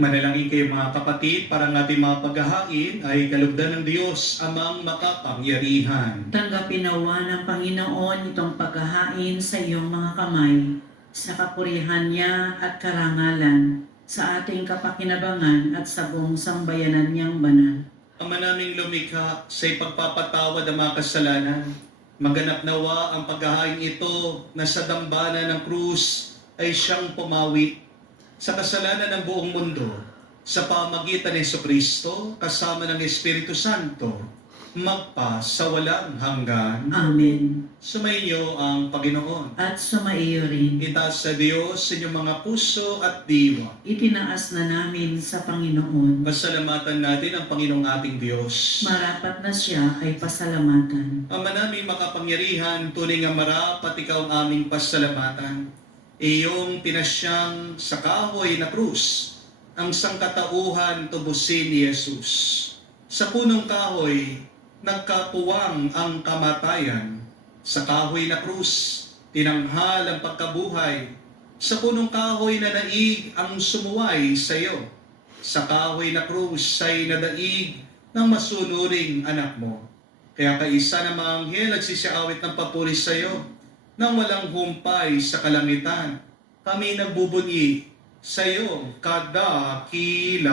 Manalangin kayo mga kapatid para ang ating mga paghahain ay kalugdan ng Diyos amang makapangyarihan. Tanggapin nawa ng Panginoon itong paghahain sa iyong mga kamay, sa kapurihan niya at karangalan, sa ating kapakinabangan at sa buong sambayanan niyang banal. Ama naming lumikha sa ipagpapatawad ang mga kasalanan, maganap nawa ang paghahain ito na sa dambana ng krus ay siyang pumawi sa kasalanan ng buong mundo, sa pamagitan ng Jesucristo, kasama ng Espiritu Santo, magpa sa walang hanggan. Amen. Sumainyo ang Panginoon. At sumaiyo rin. Itaas sa Diyos sa inyong mga puso at diwa. Itinaas na namin sa Panginoon. Pasalamatan natin ang Panginoong ating Diyos. Marapat na siya ay pasalamatan. Ama naming makapangyarihan, tunay nga marapat ikaw ang aming pasalamatan. Iyong tinasyang sa kahoy na krus, ang sangkatauhan tubusin ni Jesus. Sa punong kahoy, nagkapuwang ang kamatayan. Sa kahoy na krus, tinanghal ang pagkabuhay. Sa punong kahoy na daig ang sumuway sa iyo. Sa kahoy na krus ay nadaig ng masunuring anak mo. Kaya kaisa ng mga anghel nagsisiawit ng papuri sa iyo, nang walang humpay sa kalangitan, kami nagbubunyi sa iyong kadakilaan.